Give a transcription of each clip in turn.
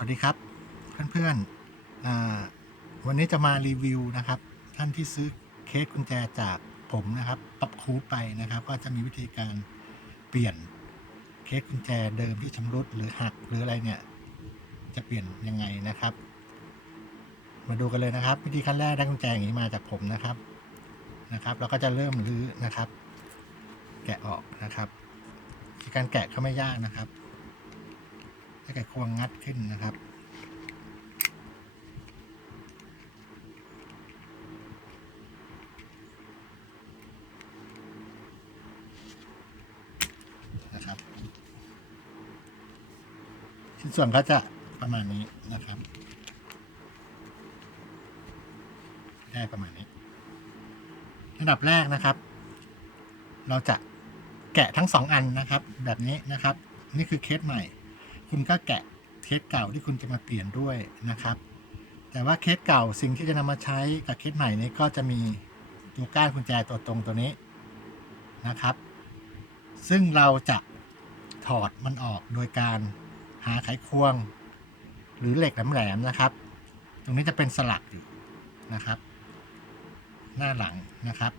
วัสดีครับเพื่อนๆอ่าวันนี้จะมารีวิวนะครับ ท่านที่ซื้อเคสกุญแจจากผมนะครับป๊อปคูไปนะครับ ก็จะมีวิธีการเปลี่ยนเคสกุญแจเดิมที่ชำรุดหรือหักหรืออะไรเนี่ย จะเปลี่ยนยังไงนะครับ มาดูกันเลยนะครับ วิธีขั้นแรกได้กุญแจอย่างนี้มาจากผมนะครับนะครับ เราก็จะเริ่มรื้อนะครับ แกะออกนะครับ การแกะก็ไม่ยากนะครับ ให้ไขควงงัดขึ้นนะครับ นะครับชิ้นส่วนก็จะประมาณนี้นะครับ ได้ประมาณนี้อันดับแรกนะครับ เราจะแกะทั้งสองอันนะครับ แบบนี้นะครับ นี่คือเคสใหม่ คุณก็แกะเคสเก่าที่คุณจะมาเปลี่ยนด้วยนะครับ แต่ว่าเคสเก่าสิ่งที่จะนำมาใช้กับเคสใหม่นี้ก็จะมีตัวก้านกุญแจตัวตรงตัวนี้นะครับ ซึ่งเราจะถอดมันออกโดยการหาไขควง หรือเหล็กแหลมๆนะครับ ตรงนี้จะเป็นสลักอยู่นะครับ หน้าหลังนะครับ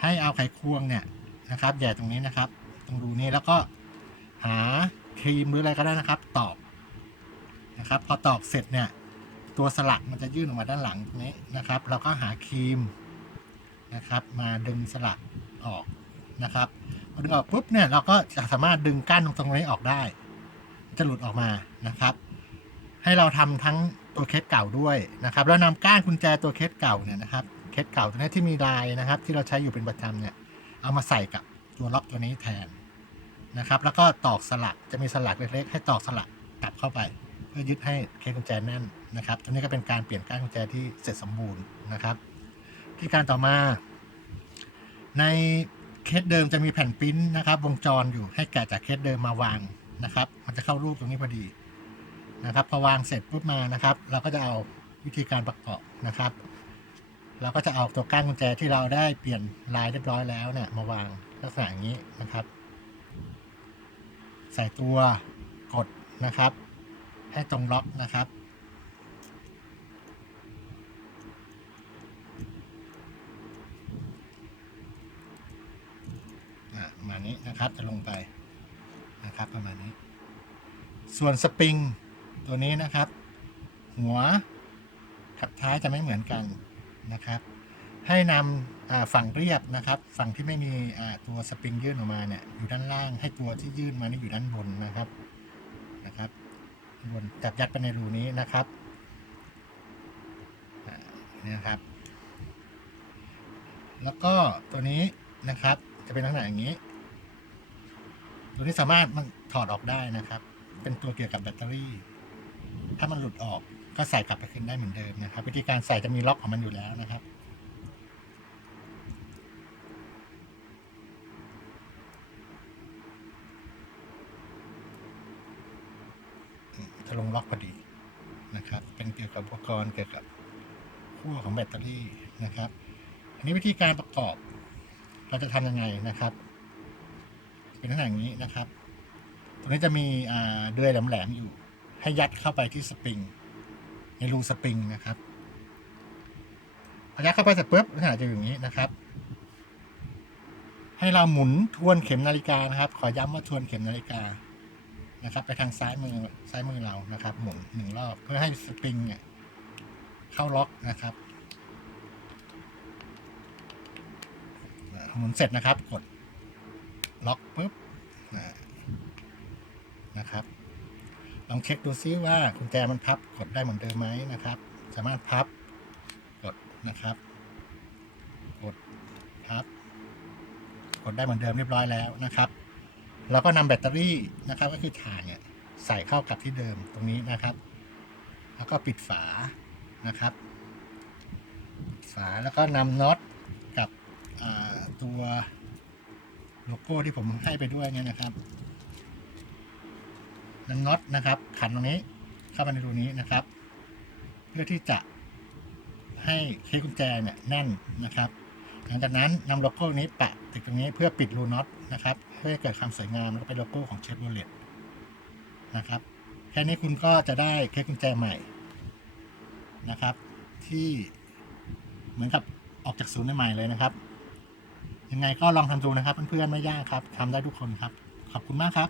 ให้เอาไขควงเนี่ยนะครับแย่ตรงนี้นะครับ ตรงรูนี้แล้วก็หา ครีมหรืออะไรก็ได้นะครับ ตอกนะครับ พอตอกเสร็จเนี่ย ตัวสลักมันจะยื่นออกมาด้านหลังนี้นะครับ เราก็หาครีมนะครับ มาดึงสลักออกนะครับพอดึงออกปุ๊บเนี่ยเราก็จะสามารถดึงก้านตรงตรงนี้ออกได้ จะหลุดออกมานะครับ ให้เราทำทั้งตัวเคสเก่าด้วยนะครับ แล้วนำก้านกุญแจตัวเคสเก่าเนี่ยนะครับเคสเก่าตัวนี้ที่มีลายนะครับ ที่เราใช้อยู่เป็นประจำเนี่ยเอามาใส่กับตัวล็อกตัวนี้แทน นะครับ แล้วก็ตอกสลักจะมีสลักเล็กๆ ให้ตอกสลักกลับเข้าไป เพื่อยึดให้เคสกุญแจแน่นนะครับตัวนี้ก็เป็นการเปลี่ยนก้านกุญแจที่เสร็จสมบูรณ์นะครับที่การต่อมา ในเคสเดิมจะมีแผ่นปริ้นนะครับ วงจรอยู่ให้แกะจากเคสเดิมมาวางนะครับ มันจะเข้ารูปตรงนี้พอดีนะครับ พอวางเสร็จปุ๊บมานะครับ เราก็จะเอาวิธีการประกอบนะครับ เราก็จะเอาตัวก้านกุญแจที่เราได้เปลี่ยนลายเรียบร้อยแล้วเนี่ยมาวางลักษณะอย่างนี้นะครับ ใส่ตัวกดนะครับ ให้ตรงล็อกนะครับอะประมาณนี้นะครับจะลงไปนะครับประมาณนี้ ส่วนสปริงตัวนี้นะครับ หัวกับท้ายจะไม่เหมือนกันนะครับ ให้นำฝั่งเรียบนะครับ ฝั่งที่ไม่มีตัวสปริงยื่นออกมาเนี่ยอยู่ด้านล่าง ให้ตัวที่ยื่นมานี่อยู่ด้านบนนะครับนะครับด้านบนจับยัดไปในรูนี้นะครับนี่นะครับ แล้วก็ตัวนี้นะครับ จะเป็นลักษณะอย่างนี้ ตัวนี้สามารถมันถอดออกได้นะครับ เป็นตัวเกี่ยวกับแบตเตอรี่ ถ้ามันหลุดออกก็ใส่กลับไปคืนได้เหมือนเดิมนะครับ วิธีการใส่จะมีล็อกของมันอยู่แล้วนะครับ จะ ล็อกพอดีนะครับ เป็นเกี่ยวกับอุปกรณ์เกี่ยวกับขั้วของแบตเตอรี่นะครับ อันนี้วิธีการประกอบ เราจะทำยังไงนะครับ เป็นลักษณะอย่างนี้นะครับ ตรงนี้จะมีเดือยแหลมๆอยู่ ให้ยัดเข้าไปที่สปริง ในรูสปริงนะครับพอยัดเข้าไปเสร็จปุ๊บลักษณะจะอยู่อย่างนี้นะครับให้เราหมุนทวนเข็มนาฬิกานะครับ ขอย้ำว่าทวนเข็มนาฬิกา นะครับ ไปทางซ้ายมือซ้ายมือเรานะครับ หมุนหนึ่งรอบเพื่อให้สปริงเนี่ยเข้าล็อกนะครับหมุนเสร็จนะครับกดล็อกปุ๊บนะครับ ลองเช็คดูซิว่ากุญแจมันพับกดได้เหมือนเดิมไหมนะครับ สามารถพับกดนะครับ กดพับ กดได้เหมือนเดิมเรียบร้อยแล้วนะครับ เราก็นำแบตเตอรี่นะครับก็คือถ่านเนี่ยใส่เข้ากับที่เดิมตรงนี้นะครับ แล้วก็ปิดฝานะครับฝาแล้วก็นำน็อตกับตัวโลโก้ที่ผมให้ไปด้วยเนี่ยนะครับนำน็อตนะครับ ขันตรงนี้เข้ามาในรูนี้นะครับ เพื่อที่จะให้เคสกุญแจเนี่ยแน่นนะครับ หลังจากนั้นนำโลโก้นี้แปะติดตรงนี้เพื่อปิดรูน็อตนะครับเพื่อให้เกิดความสวยงามแล้วเป็นโลโก้ของเชฟโรเลตนะครับแค่นี้คุณก็จะได้เคสกุญแจใหม่นะครับ ที่เหมือนกับออกจากศูนย์ใหม่เลยนะครับ ยังไงก็ลองทำดูนะครับเพื่อนๆไม่ยากครับทำได้ทุกคนครับ ขอบคุณมากครับ